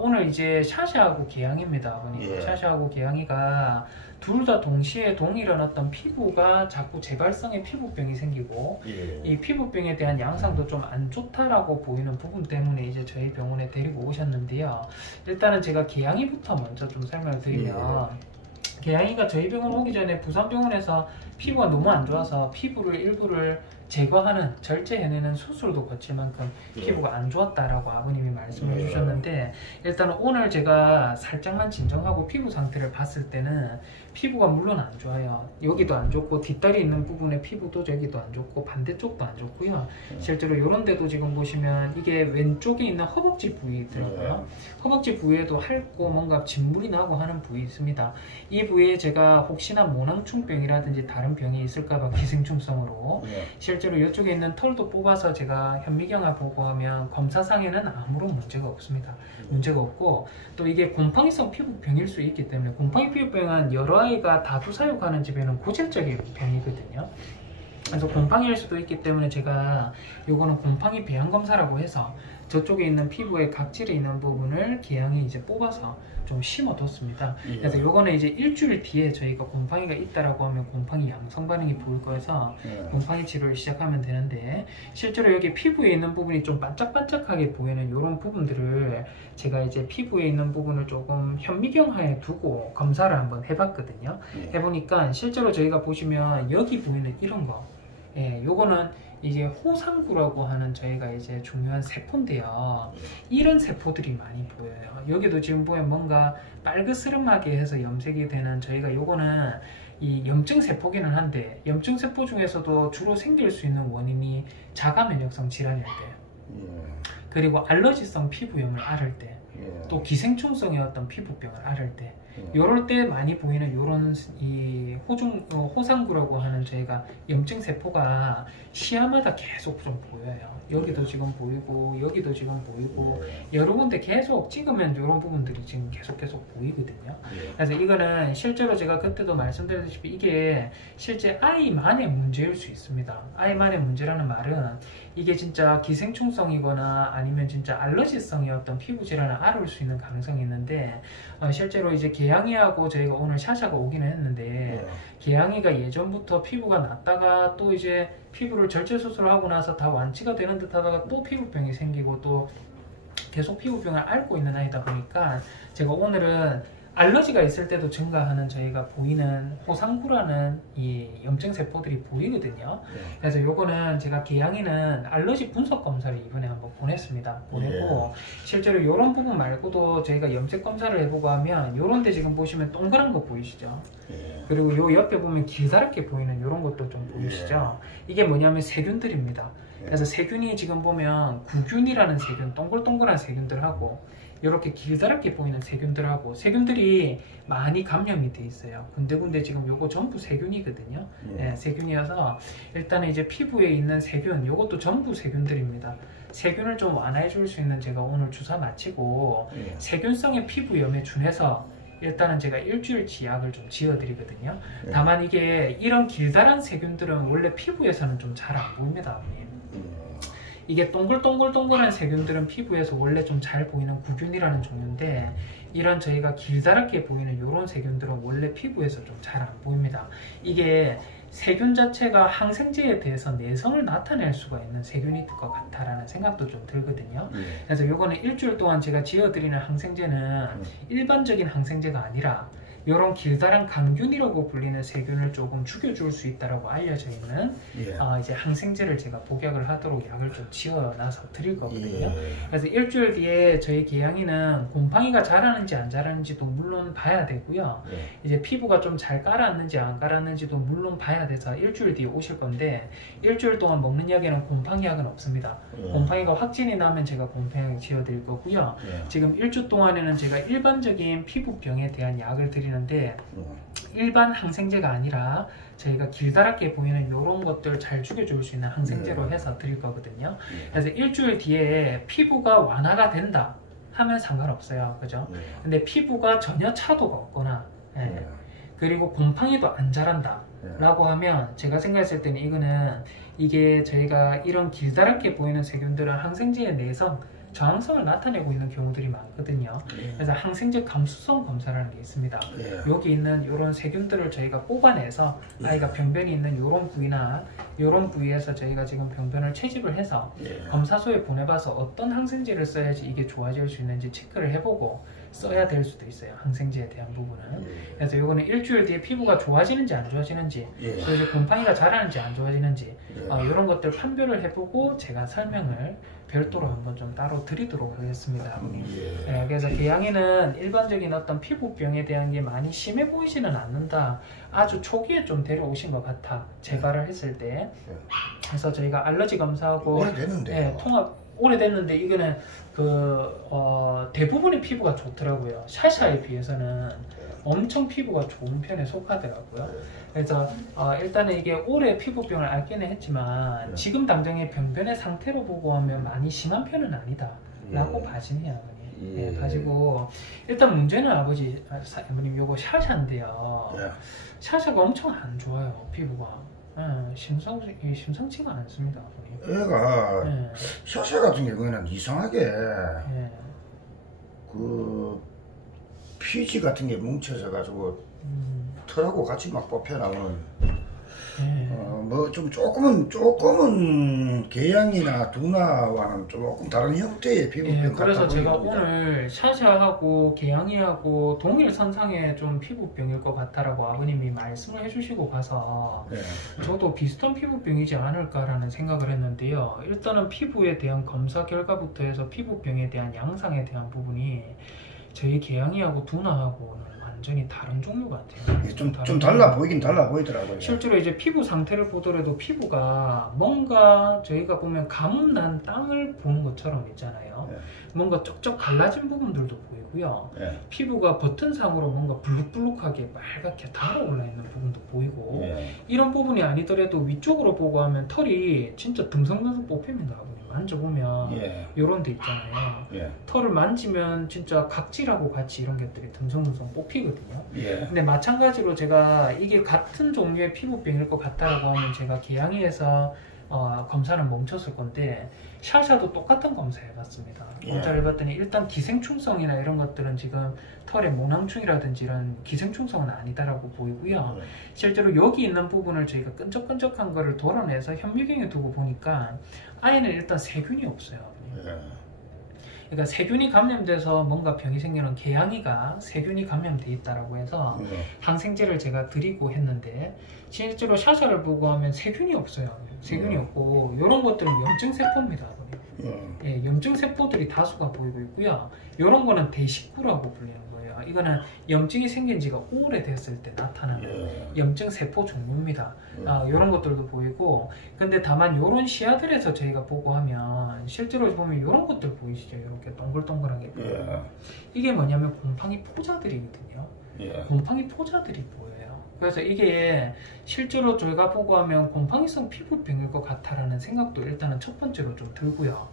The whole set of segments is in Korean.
오늘 이제 샤샤하고 개양입니다, 아버님. 예. 샤샤하고 개양이가 둘 다 동시에 동일한 어떤 피부가 자꾸 재발성의 피부병이 생기고 예. 이 피부병에 대한 양상도 좀 안 좋다라고 보이는 부분 때문에 이제 저희 병원에 데리고 오셨는데요. 일단은 제가 개양이부터 먼저 좀 설명을 드리면 개양이가 저희 병원 오기 전에 부산병원에서 피부가 너무 안 좋아서 피부를 일부를 제거하는 절제해내는 수술도 거칠 만큼 피부가 안 좋았다라고 아버님이 말씀을 해주셨는데, 일단은 오늘 제가 살짝만 진정하고 피부 상태를 봤을 때는 피부가 물론 안 좋아요. 여기도 안 좋고 뒷다리 있는 부분의 피부도 저기도 안 좋고 반대쪽도 안 좋고요. 실제로 이런 데도 지금 보시면 이게 왼쪽에 있는 허벅지 부위더라고요. 허벅지 부위에도 핥고 뭔가 진물이 나고 하는 부위 있습니다. 이 부위에 제가 혹시나 모낭충병이라든지 다른 병이 있을까봐 기생충성으로 실제로 이쪽에 있는 털도 뽑아서 제가 현미경을 보고 하면 검사상에는 아무런 문제가 없습니다. 문제가 없고, 또 이게 곰팡이성 피부병일 수 있기 때문에, 곰팡이 피부병은 여러 아이가 다수 사육하는 집에는 고질적인 병이거든요. 그래서 곰팡이일 수도 있기 때문에 제가 요거는 곰팡이 배양 검사라고 해서 저쪽에 있는 피부에 각질이 있는 부분을 개양이 이제 뽑아서 좀 심어뒀습니다. 그래서 요거는 이제 일주일 뒤에 저희가 곰팡이가 있다라고 하면 곰팡이 양성 반응이 보일 거여서 곰팡이 치료를 시작하면 되는데, 실제로 여기 피부에 있는 부분이 좀 반짝반짝하게 보이는 이런 부분들을 제가 이제 피부에 있는 부분을 조금 현미경하에 두고 검사를 한번 해봤거든요. 해보니까 실제로 저희가 보시면 여기 보이는 이런 거, 요거는 이게 호상구라고 하는 저희가 이제 중요한 세포인데요. 이런 세포들이 많이 보여요. 여기도 지금 보면 뭔가 빨그스름하게 해서 염색이 되는, 저희가 요거는 이 염증 세포기는 한데, 염증 세포 중에서도 주로 생길 수 있는 원인이 자가 면역성 질환일 때, 그리고 알러지성 피부염을 앓을 때, 또 기생충성의 어떤 피부병을 앓을 때, 요럴 때 많이 보이는 요런 이 호상구라고 하는 저희가 염증 세포가 시야마다 계속 좀 보여요. 여기도 지금 보이고 여기도 지금 보이고 여러 군데 계속 찍으면 요런 부분들이 지금 계속 보이거든요. 그래서 이거는 실제로 제가 그때도 말씀드렸다시피 이게 실제 아이만의 문제일 수 있습니다. 아이만의 문제라는 말은 이게 진짜 기생충성이거나 아니면 진짜 알러지성의 어떤 피부 질환을 앓을 수 있는 가능성이 있는데, 실제로 이제 개양이하고 저희가 오늘 샤샤가 오기는 했는데, 개양이가 예전부터 피부가 났다가 또 이제 피부를 절제 수술을 하고 나서 다 완치가 되는 듯 하다가 또 피부병이 생기고 또 계속 피부병을 앓고 있는 아이다 보니까, 제가 오늘은 알러지가 있을 때도 증가하는 저희가 보이는 호상구라는 이 염증 세포들이 보이거든요. 그래서 요거는 제가 개양이는 알러지 분석 검사를 이번에 한번 보냈습니다. 보내고 실제로 요런 부분 말고도 저희가 염색 검사를 해보고 하면 요런 데 지금 보시면 동그란 거 보이시죠? 그리고 요 옆에 보면 길다랗게 보이는 요런 것도 좀 보이시죠? 이게 뭐냐면 세균들입니다. 그래서 세균이 지금 보면 구균이라는 세균, 동글동글한 세균들하고 이렇게 길다랗게 보이는 세균들하고, 세균들이 많이 감염이 돼 있어요. 군데군데 지금 요거 전부 세균이거든요. 세균이어서 일단은 이제 피부에 있는 세균, 요것도 전부 세균들입니다. 세균을 좀 완화해 줄 수 있는 제가 오늘 주사 마치고 세균성의 피부염에 준해서 일단은 제가 일주일치 약을 좀 지어드리거든요. 다만 이게 이런 길다란 세균들은 원래 피부에서는 좀 잘 안 보입니다, 아버님. 이게 동글동글동글한 세균들은 피부에서 원래 좀 잘 보이는 구균이라는 종류인데, 이런 저희가 길다랗게 보이는 이런 세균들은 원래 피부에서 좀 잘 안 보입니다. 이게 세균 자체가 항생제에 대해서 내성을 나타낼 수가 있는 세균일 것 같다라는 생각도 좀 들거든요. 그래서 요거는 일주일 동안 제가 지어드리는 항생제는 일반적인 항생제가 아니라 이런 길다란 강균이라고 불리는 세균을 조금 죽여줄 수 있다라고 알려져 있는 이제 항생제를 제가 복약을 하도록 약을 좀 지어놔서 드릴 거거든요. 그래서 일주일 뒤에 저희 개양이는 곰팡이가 자라는지 안 자라는지도 물론 봐야 되고요. 이제 피부가 좀 잘 깔았는지 안 깔았는지도 물론 봐야 돼서 일주일 뒤에 오실 건데, 일주일 동안 먹는 약에는 곰팡이 약은 없습니다. 곰팡이가 확진이 나면 제가 곰팡이 약 지어드릴 거고요. 지금 일주 동안에는 제가 일반적인 피부병에 대한 약을 드리는데, 일반 항생제가 아니라 저희가 길다랗게 보이는 이런 것들 잘 죽여줄 수 있는 항생제로 해서 드릴 거거든요. 그래서 일주일 뒤에 피부가 완화가 된다 하면 상관없어요, 그죠? 근데 피부가 전혀 차도가 없거나 그리고 곰팡이도 안 자란다 라고 하면, 제가 생각했을 때는 이거는 이게 저희가 이런 길다랗게 보이는 세균들은 항생제의 내성, 저항성을 나타내고 있는 경우들이 많거든요. 그래서 항생제 감수성 검사라는 게 있습니다. 여기 있는 이런 세균들을 저희가 뽑아내서 아이가 병변이 있는 이런 부위나 이런 부위에서 저희가 지금 병변을 채집을 해서 검사소에 보내봐서 어떤 항생제를 써야지 이게 좋아질 수 있는지 체크를 해보고 써야 될 수도 있어요. 항생제에 대한 부분은. 그래서 이거는 일주일 뒤에 피부가 좋아지는지 안 좋아지는지, 또 이제 곰팡이가 자라는지 안 좋아지는지 이런 것들 판별을 해보고 제가 설명을 별도로 한번 좀 따로 드리도록 하겠습니다. 그래서 개양이는 일반적인 어떤 피부병에 대한 게 많이 심해 보이지는 않는다. 아주 초기에 좀 데려오신 것 같아. 재발을 했을 때. 그래서 저희가 알러지 검사하고 오래됐는데요. 통합 오래됐는데 이거는 대부분의 피부가 좋더라고요. 샤샤에 비해서는 엄청 피부가 좋은 편에 속하더라고요. 그래서 일단은 이게 올해 피부병을 앓기는 했지만 지금 당장의 병변의 상태로 보고 하면 많이 심한 편은 아니다 라고 봐지네요. 봐지고 일단 문제는 어머님 요거 샤샤인데요. 샤샤가 엄청 안 좋아요. 피부가 심상치가 않습니다. 얘가 샤샤 같은 경우에는 이상하게 그 피지 같은 게 뭉쳐져 가지고 털하고 같이 막 뽑혀 나오는 뭐 좀 조금은 개양이나 두나와는 조금 다른 형태의 피부병 그래서 제가 겁니다. 오늘 샤샤하고 개양이하고 동일 선상의 좀 피부병일 것 같다라고 아버님이 말씀을 해주시고 가서 저도 비슷한 피부병이지 않을까라는 생각을 했는데요. 일단은 피부에 대한 검사 결과부터 해서 피부병에 대한 양상에 대한 부분이 저희 개양이하고 두나하고는 완전히 다른 종류 같아요. 좀 달라 보이긴 달라 보이더라고요. 실제로 이제 피부 상태를 보더라도 피부가 뭔가 저희가 보면 가뭄난 땅을 보는 것처럼 있잖아요. 뭔가 쩍쩍 갈라진 부분들도 보이고요. 피부가 버튼상으로 뭔가 블룩블룩하게 빨갛게 달아올라 있는 부분도 보이고 이런 부분이 아니더라도 위쪽으로 보고 하면 털이 진짜 듬성듬성 뽑힙니다. 만져보면 요런 데 있잖아요. 털을 만지면 진짜 각질하고 같이 이런 것들이 듬성듬성 뽑히거든요. 근데 마찬가지로 제가 이게 같은 종류의 피부병일 것 같다라고 하면 제가 개양이에서 검사는 멈췄을 건데 샤샤도 똑같은 검사 해봤습니다. 검사를 해봤더니 일단 기생충성이나 이런 것들은 지금 털의 모낭충이라든지 이런 기생충성은 아니다라고 보이고요. 실제로 여기 있는 부분을 저희가 끈적끈적한 거를 덜어내서 현미경에 두고 보니까 아이는 일단 세균이 없어요. 그러니까 세균이 감염돼서 뭔가 병이 생기는 개양이가 세균이 감염돼 있다라고 해서 항생제를 제가 드리고 했는데 실제로 샤샤를 보고 하면 세균이 없어요. 세균이 없고 이런 것들은 염증 세포입니다. 염증 세포들이 다수가 보이고 있고요. 이런 거는 대식구라고 불리는 거예요. 이거는 염증이 생긴 지가 오래됐을 때 나타나는 염증 세포 종류입니다. 이런 것들도 보이고, 근데 다만 이런 시야들에서 저희가 보고 하면 실제로 보면 이런 것들 보이시죠? 이렇게 동글동글하게 보여요. 이게 뭐냐면 곰팡이 포자들이거든요. 곰팡이 포자들이 보여요. 그래서 이게 실제로 저희가 보고 하면 곰팡이성 피부병일 것 같다라는 생각도 일단은 첫 번째로 좀 들고요.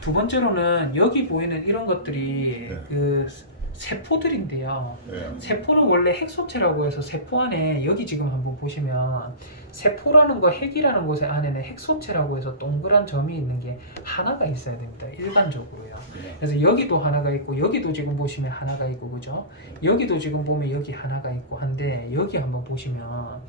두 번째로는 여기 보이는 이런 것들이 그 세포들인데요. 세포는 원래 핵소체라고 해서 세포 안에 여기 지금 한번 보시면 세포라는 거 핵이라는 곳의 안에는 핵소체라고 해서 동그란 점이 있는 게 하나가 있어야 됩니다. 일반적으로요. 그래서 여기도 하나가 있고 여기도 지금 보시면 하나가 있고 그죠? 여기도 지금 보면 여기 하나가 있고 한데 여기 한번 보시면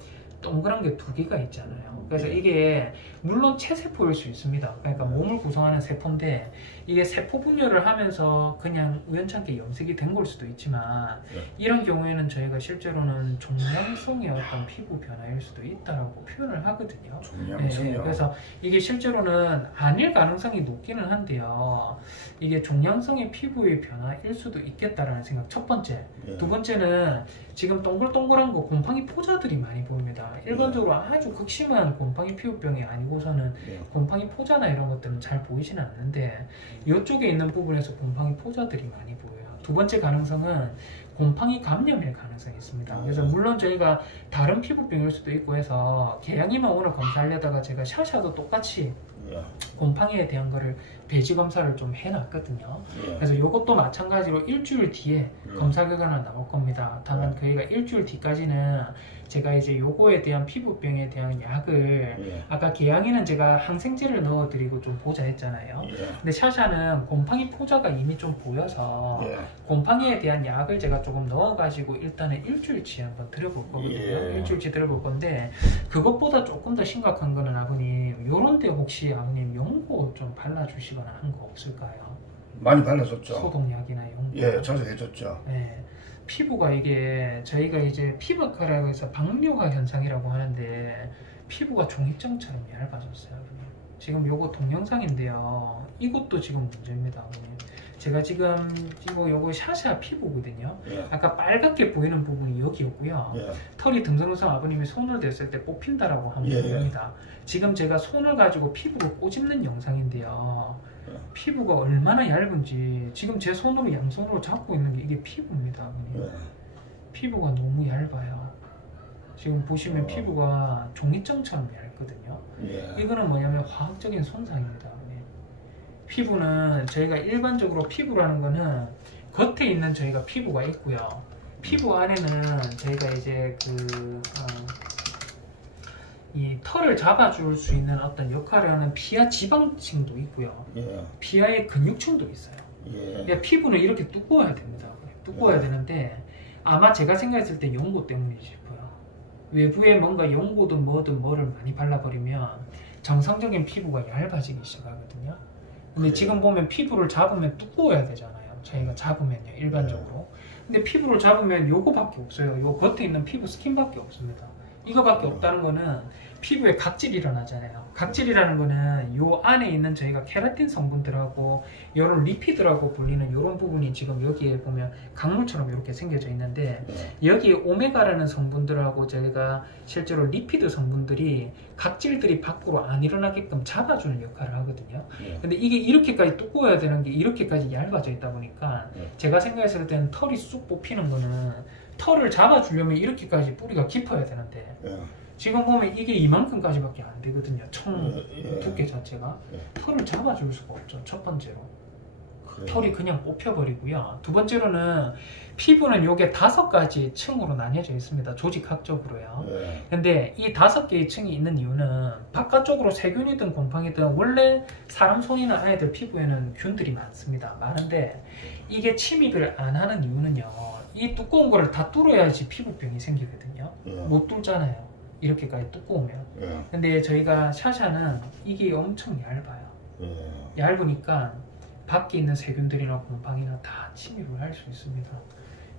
동그란 게 두 개가 있잖아요. 그래서 이게 물론 체세포일 수 있습니다. 그러니까 몸을 구성하는 세포인데 이게 세포 분열을 하면서 그냥 우연찮게 염색이 된 걸 수도 있지만 이런 경우에는 저희가 실제로는 종양성의 어떤 피부 변화일 수도 있다라고 표현을 하거든요. 그래서 이게 실제로는 아닐 가능성이 높기는 한데요. 이게 종양성의 피부의 변화일 수도 있겠다라는 생각 첫 번째. 두 번째는 지금 동글동글한 거 곰팡이 포자들이 많이 보입니다. 일반적으로 아주 극심한 곰팡이 피부병이 아니고서는 곰팡이 포자나 이런 것들은 잘 보이지는 않는데 이쪽에 있는 부분에서 곰팡이 포자들이 많이 보여요. 두 번째 가능성은 곰팡이 감염일 가능성이 있습니다. 그래서 물론 저희가 다른 피부병일 수도 있고 해서 개양이만 오늘 검사하려다가 제가 샤샤도 똑같이 곰팡이에 대한 거를 배지 검사를 좀 해놨거든요. 그래서 이것도 마찬가지로 일주일 뒤에 검사 결과는 나올 겁니다. 다만 저희가 일주일 뒤까지는 제가 이제 요거에 대한 피부병에 대한 약을 예. 아까 계양이는 제가 항생제를 넣어드리고 좀 보자 했잖아요. 예. 근데 샤샤는 곰팡이 포자가 이미 좀 보여서 예. 곰팡이에 대한 약을 제가 조금 넣어가지고 일단은 일주일치 한번 드려볼 거거든요. 예. 일주일치 드려볼 건데 그것보다 조금 더 심각한 거는 아버님 요런데 혹시 아버님 연고 좀 발라주시거나 한 거 없을까요? 많이 발라줬죠. 소독약이나 연고. 예, 자주 해줬죠. 네. 피부가 이게 저희가 이제 피부과라고 해서 박료화 현상이라고 하는데 피부가 종이장처럼 얇아졌어요. 아버님. 지금 요거 동영상인데요. 이것도 지금 문제입니다. 아버님. 제가 지금 요거 샤샤 피부거든요. 예. 아까 빨갛게 보이는 부분이 여기였고요. 예. 털이 듬성듬성 아버님이 손을 댔을 때 뽑힌다라고 하면 예. 됩니다. 지금 제가 손을 가지고 피부를 꼬집는 영상인데요. 피부가 얼마나 얇은지 지금 제 손으로 양손으로 잡고 있는 게 이게 피부입니다. 아버님. 예. 피부가 너무 얇아요. 지금 보시면 피부가 종이장처럼 얇거든요. 예. 이거는 뭐냐면 화학적인 손상입니다. 아버님. 피부는 저희가 일반적으로 피부라는 거는 겉에 있는 저희가 피부가 있고요. 피부 안에는 저희가 이제 이 털을 잡아줄 수 있는 어떤 역할을 하는 피하 지방층도 있고요. 예. 피하의 근육층도 있어요. 예. 그러니까 피부는 이렇게 두꺼워야 됩니다. 두꺼워야 되는데 아마 제가 생각했을 때 연고 때문이지 싶어요. 외부에 뭔가 연고든 뭐든 뭐를 많이 발라버리면 정상적인 피부가 얇아지기 시작하거든요. 근데 그래요. 지금 보면 피부를 잡으면 두꺼워야 되잖아요. 저희가 잡으면요, 일반적으로. 근데 피부를 잡으면 요거밖에 없어요. 요 겉에 있는 피부 스킨밖에 없습니다. 이거밖에 없다는 거는 피부에 각질이 일어나잖아요. 각질이라는 거는 요 안에 있는 저희가 케라틴 성분들하고 요런 리피드라고 불리는 요런 부분이 지금 여기에 보면 강물처럼 이렇게 생겨져 있는데 여기에 오메가라는 성분들하고 저희가 실제로 리피드 성분들이 각질들이 밖으로 안 일어나게끔 잡아주는 역할을 하거든요. 근데 이게 이렇게까지 두꺼워야 되는 게 이렇게까지 얇아져 있다 보니까 제가 생각했을 때는 털이 쑥 뽑히는 거는 털을 잡아주려면 이렇게까지 뿌리가 깊어야 되는데 지금 보면 이게 이만큼까지밖에 안 되거든요. 청 두께 자체가 털을 잡아줄 수가 없죠. 첫 번째로 털이 그냥 뽑혀버리고요. 두 번째로는 피부는 요게 5가지 층으로 나뉘어져 있습니다. 조직학적으로요. 근데 이 5개의 층이 있는 이유는 바깥쪽으로 세균이든 곰팡이든 원래 사람 손이나 아이들 피부에는 균들이 많습니다. 많은데 이게 침입을 안 하는 이유는요. 이 두꺼운 거를 다 뚫어야지 피부병이 생기거든요. 못 뚫잖아요. 이렇게까지 두꺼우면. 근데 저희가 샤샤는 이게 엄청 얇아요. 얇으니까 밖에 있는 세균들이나 곰팡이나 다 침입을 할 수 있습니다.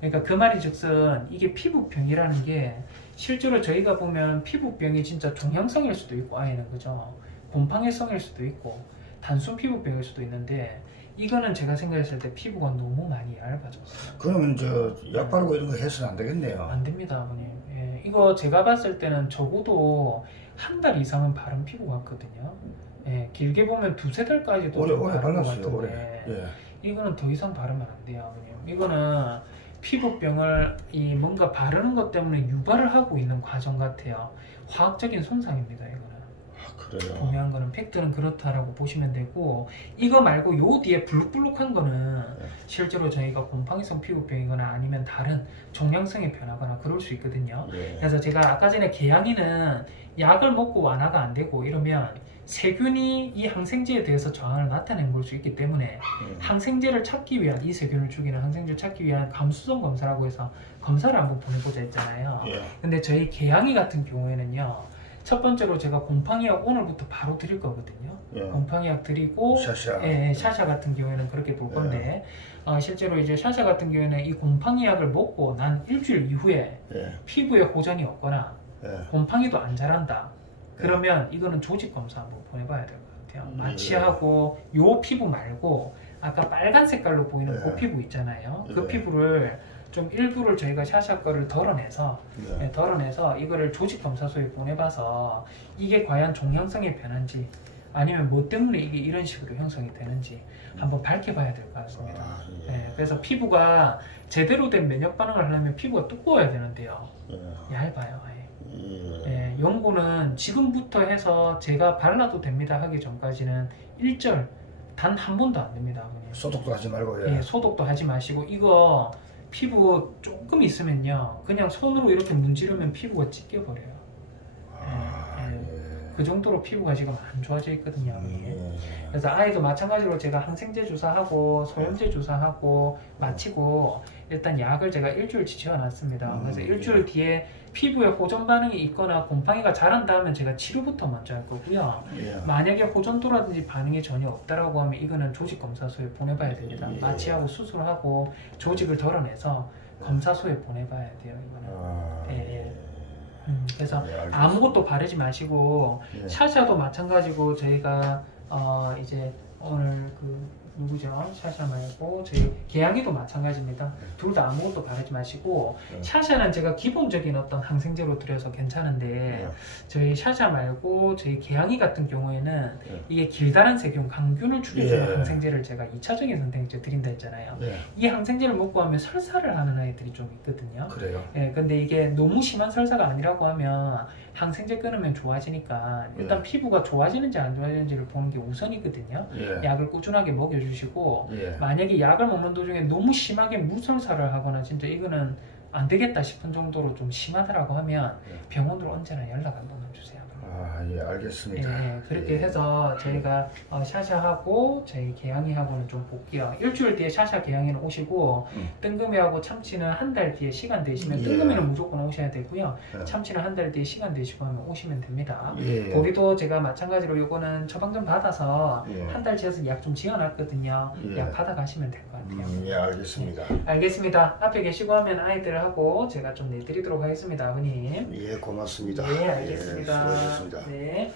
그러니까 그 말이 즉슨 이게 피부병이라는 게 실제로 저희가 보면 피부병이 진짜 종양성일 수도 있고 아예는 그죠? 곰팡이성일 수도 있고 단순 피부병일 수도 있는데 이거는 제가 생각했을 때 피부가 너무 많이 얇아졌어요. 그러면 저 약 바르고 이런 거 해서는 안 되겠네요. 안 됩니다, 아버님. 예, 이거 제가 봤을 때는 적어도 한 달 이상은 바른 피부 같거든요. 예, 길게 보면 2~3달까지도 오래 발랐어요. 오래. 이거는 더 이상 바르면 안 돼요, 아버님. 이거는 피부병을 뭔가 바르는 것 때문에 유발을 하고 있는 과정 같아요. 화학적인 손상입니다, 이거는. 그래요. 분명한 거는 팩트는 그렇다라고 보시면 되고 이거 말고 요 뒤에 블룩블룩한 거는 실제로 저희가 곰팡이성 피부병이거나 아니면 다른 종양성의 변화거나 그럴 수 있거든요. 그래서 제가 아까 전에 계양이는 약을 먹고 완화가 안 되고 이러면 세균이 이 항생제에 대해서 저항을 나타낸 걸 수 있기 때문에 항생제를 찾기 위한 이 세균을 죽이는 항생제를 찾기 위한 감수성 검사라고 해서 검사를 한번 보내보자 했잖아요. 근데 저희 계양이 같은 경우에는요. 첫 번째로 제가 곰팡이약 오늘부터 바로 드릴 거거든요. 곰팡이약 드리고 샤샤 같은 경우에는 그렇게 볼 건데 실제로 이제 샤샤 같은 경우에는 이 곰팡이약을 먹고 난 일주일 이후에 피부에 호전이 없거나 곰팡이도 안 자란다. 그러면 이거는 조직 검사 한번 보내봐야 될 것 같아요. 마취하고 요 피부 말고 아까 빨간 색깔로 보이는 그 피부 있잖아요. 그 피부를 좀 일부를 저희가 샤샤 거를 덜어내서 이거를 조직 검사소에 보내봐서 이게 과연 종양성의 변화인지 아니면 뭐 때문에 이게 이런 식으로 형성이 되는지 한번 밝혀봐야 될 것 같습니다. 그래서 피부가 제대로 된 면역 반응을 하려면 피부가 두꺼워야 되는데요. 얇아요. 연고는 지금부터 해서 제가 발라도 됩니다 하기 전까지는 일절 단 한 번도 안 됩니다. 소독도 하지 말고. 소독도 하지 마시고 이거 피부 조금 있으면요 그냥 손으로 이렇게 문지르면 피부가 찢겨버려요. 그 정도로 피부가 지금 안 좋아져 있거든요. 그래서 아이도 마찬가지로 제가 항생제 주사하고 소염제 주사하고 마치고 일단 약을 제가 일주일치 지어놨습니다. 그래서 일주일 뒤에 피부에 호전 반응이 있거나 곰팡이가 자란다면 제가 치료부터 먼저 할 거고요. 만약에 호전도라든지 반응이 전혀 없다라고 하면 이거는 조직검사소에 보내봐야 됩니다. 마취하고 수술하고 조직을 덜어내서 검사소에 보내봐야 돼요. 이거는. 그래서 아무것도 바르지 마시고 샤샤도 마찬가지고 저희가 이제 오늘 누구죠? 샤샤 말고 저희 개양이도 마찬가지입니다. 둘 다 아무것도 바르지 마시고 샤샤는 제가 기본적인 어떤 항생제로 드려서 괜찮은데 저희 샤샤 말고 저희 개양이 같은 경우에는 이게 길다란 세균 강균을 죽여주는 항생제를 제가 2차적인 선택제 드린다 했잖아요. 이 항생제를 먹고 하면 설사를 하는 아이들이 좀 있거든요. 그래요? 근데 이게 너무 심한 설사가 아니라고 하면 항생제 끊으면 좋아지니까 일단 피부가 좋아지는지 안 좋아지는지를 보는 게 우선이거든요. 약을 꾸준하게 먹여주시고 만약에 약을 먹는 도중에 너무 심하게 무설사를 하거나 진짜 이거는 안 되겠다 싶은 정도로 좀 심하다라고 하면 병원으로 언제나 연락 한 번만 주세요. 예, 알겠습니다. 그렇게 해서 저희가 샤샤하고 저희 개양이하고는 좀 볼게요. 일주일 뒤에 샤샤 개양이는 오시고 뜬금이하고 참치는 한 달 뒤에 시간 되시면 뜬금이는 무조건 오셔야 되고요. 참치는 한 달 뒤에 시간 되시고 하면 오시면 됩니다. 보리도 제가 마찬가지로 요거는 처방 좀 받아서 한 달 지어서 약 좀 지어놨거든요. 약 받아가시면 될 것 같아요. 예, 알겠습니다. 알겠습니다. 앞에 계시고 하면 아이들하고 제가 좀 내드리도록 하겠습니다. 아버님. 예, 고맙습니다. 네, 알겠습니다. 수고하셨습니다. 네.